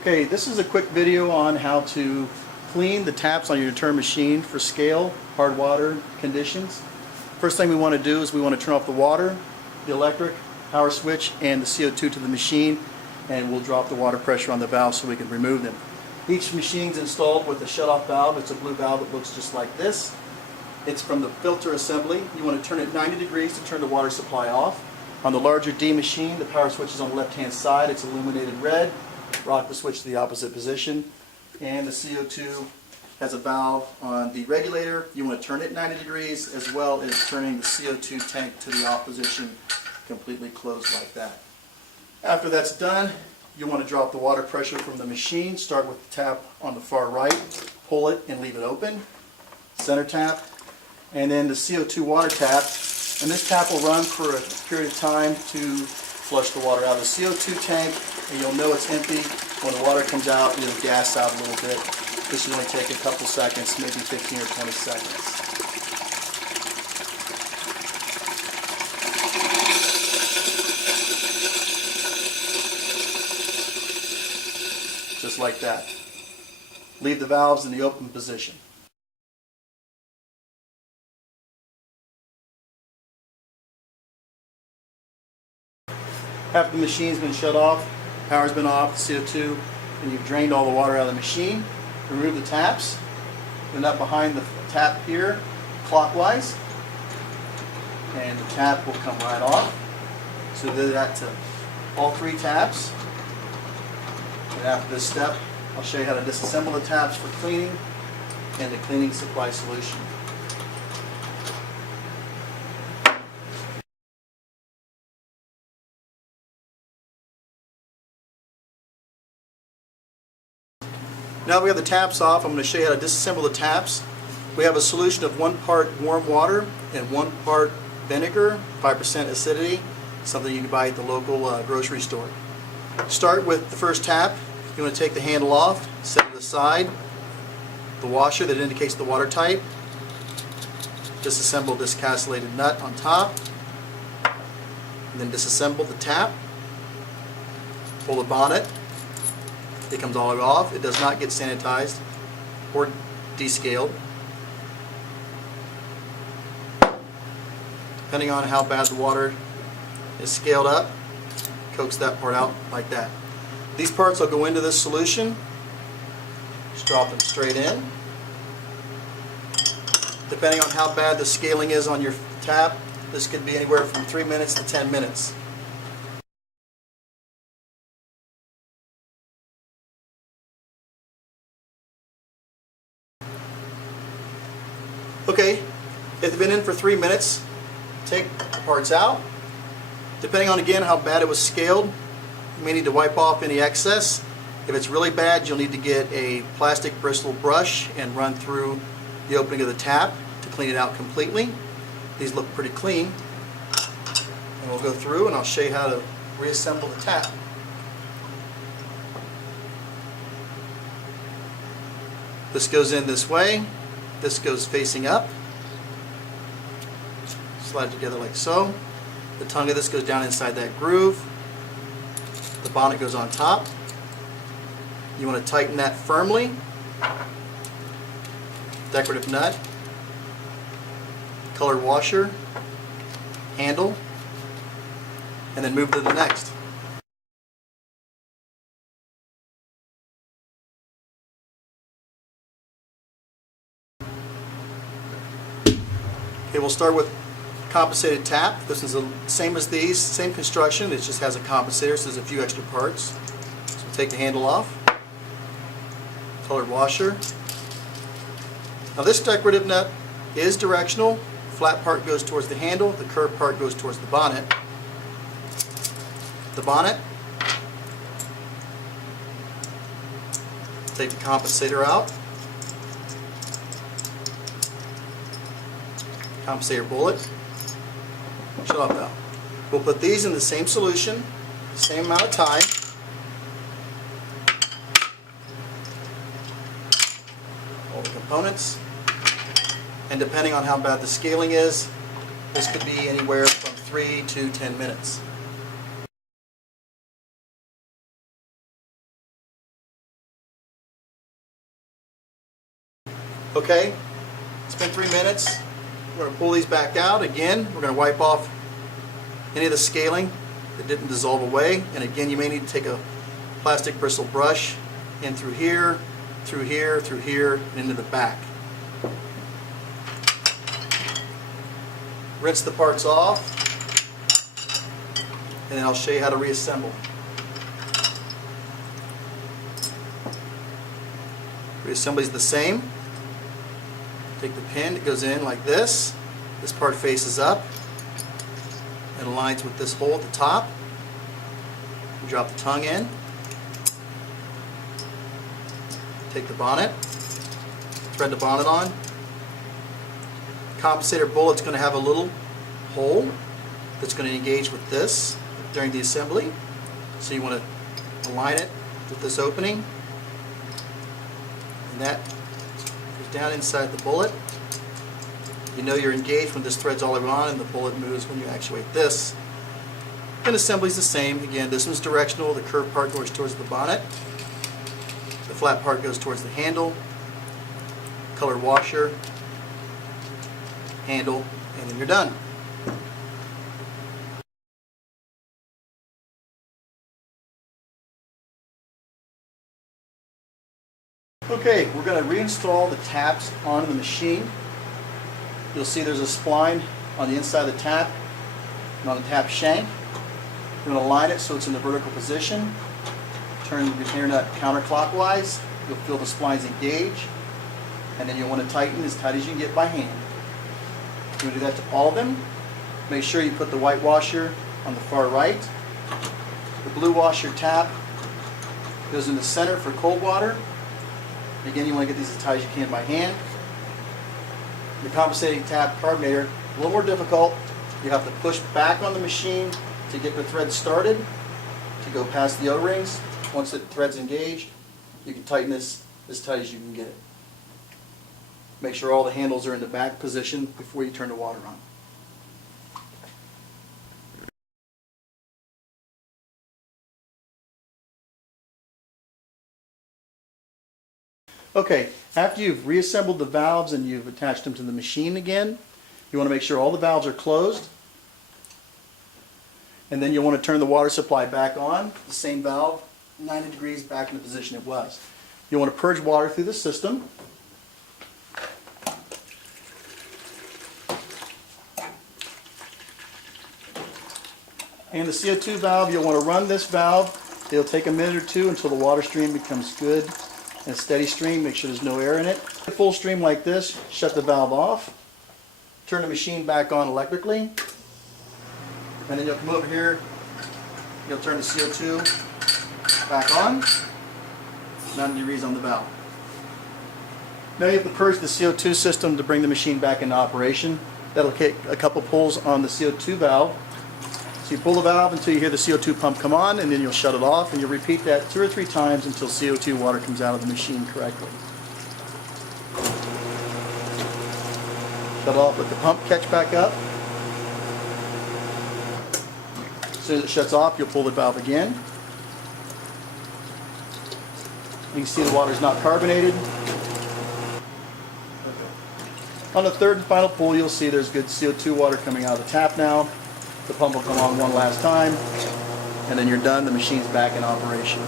Okay, this is a quick video on how to clean the taps on your return machine for scale, hard water conditions. First thing we want to do is we want to turn off the water, the electric, power switch, and the CO2 to the machine, and we'll drop the water pressure on the valve so we can remove them. Each machine's installed with a shut-off valve. It's a blue valve that looks just like this. It's from the filter assembly. You want to turn it 90 degrees to turn the water supply off. On the larger D machine, the power switch is on the left-hand side. It's illuminated red. Rock the switch to the opposite position. And the CO2 has a valve on the regulator. You want to turn it 90 degrees as well as turning the CO2 tank to the opposition, completely closed like that. After that's done, you want to drop the water pressure from the machine. Start with the tap on the far right, pull it and leave it open. Center tap, and then the CO2 water tap. And this tap will run for a period of time to flush the water out of the CO2 tank, and you'll know it's empty when the water comes out. It'll gas out a little bit. This should only take a couple seconds, maybe 15 or 20 seconds. Just like that. Leave the valves in the open position. After the machine's been shut off, power's been off, the CO2, and you've drained all the water out of the machine, remove the taps, and up behind the tap here, clockwise, and the tap will come right off. So do that to all three taps. And after this step, I'll show you how to disassemble the taps for cleaning and the cleaning supply solution. Now we have the taps off, I'm going to show you how to disassemble the taps. We have a solution of 1 part warm water and 1 part vinegar, 5% acidity, something you can buy at the local grocery store. Start with the first tap. You want to take the handle off, set it aside, the washer that indicates the water type, disassemble this castellated nut on top, and then disassemble the tap, pull the bonnet. It comes all the way off. It does not get sanitized or descaled. Depending on how bad the water is scaled up, coax that part out like that. These parts will go into this solution. Just drop them straight in. Depending on how bad the scaling is on your tap, this could be anywhere from 3 minutes to 10 minutes. Okay, if they've been in for 3 minutes, take the parts out. Depending on, again, how bad it was scaled, you may need to wipe off any excess. If it's really bad, you'll need to get a plastic bristle brush and run through the opening of the tap to clean it out completely. These look pretty clean. And we'll go through and I'll show you how to reassemble the tap. This goes in this way. This goes facing up. Slide it together like so. The tongue of this goes down inside that groove. The bonnet goes on top. You want to tighten that firmly. Decorative nut. Colored washer. Handle. And then move to the next. Okay, we'll start with compensated tap. This is the same as these, same construction, it just has a compensator, so there's a few extra parts. So we'll take the handle off. Colored washer. Now this decorative nut is directional. The flat part goes towards the handle, the curved part goes towards the bonnet. The bonnet. Take the compensator out. Compensator bullet, shut off valve. We'll put these in the same solution, same amount of time. All the components, and depending on how bad the scaling is, this could be anywhere from 3 to 10 minutes. Okay, it's been 3 minutes. We're going to pull these back out. Again, we're going to wipe off any of the scaling that didn't dissolve away. And again, you may need to take a plastic bristle brush in through here, through here, through here, and into the back. Rinse the parts off, and then I'll show you how to reassemble. Reassembly is the same. Take the pin, it goes in like this. This part faces up. It aligns with this hole at the top. You drop the tongue in. Take the bonnet. Thread the bonnet on. Compensator bullet's going to have a little hole that's going to engage with this during the assembly. So you want to align it with this opening. And that goes down inside the bullet. You know you're engaged when this thread's all the way on and the bullet moves when you actuate this. And assembly's the same. Again, this one's directional. The curved part goes towards the bonnet. The flat part goes towards the handle. Color washer, handle, and then you're done. Okay, we're going to reinstall the taps onto the machine. You'll see there's a spline on the inside of the tap and on the tap shank. We're going to align it so it's in the vertical position. Turn your container nut counterclockwise. You'll feel the splines engage, and then you'll want to tighten as tight as you can get by hand. You're going to do that to all of them. Make sure you put the white washer on the far right. The blue washer tap goes in the center for cold water. Again, you want to get these as tight as you can by hand. The compensating tap carbonator, a little more difficult. You have to push back on the machine to get the thread started, to go past the O-rings. Once the thread's engaged, you can tighten this as tight as you can get it. Make sure all the handles are in the back position before you turn the water on. Okay, after you've reassembled the valves and you've attached them to the machine again, you want to make sure all the valves are closed. And then you'll want to turn the water supply back on, the same valve, 90 degrees back in the position it was. You want to purge water through the system. And the CO2 valve, you'll want to run this valve. It'll take a minute or two until the water stream becomes good and a steady stream. Make sure there's no air in it. A full stream like this, shut the valve off. Turn the machine back on electrically. And then you'll come over here, you'll turn the CO2 back on, 90 degrees on the valve. Now you have to purge the CO2 system to bring the machine back into operation. That'll take a couple pulls on the CO2 valve. So you pull the valve until you hear the CO2 pump come on, and then you'll shut it off, and you'll repeat that 2 or 3 times until CO2 water comes out of the machine correctly. Shut off, let the pump catch back up. As soon as it shuts off, you'll pull the valve again. You can see the water's not carbonated. On the third and final pull, you'll see there's good CO2 water coming out of the tap now. The pump will come on one last time, and then you're done. The machine's back in operation.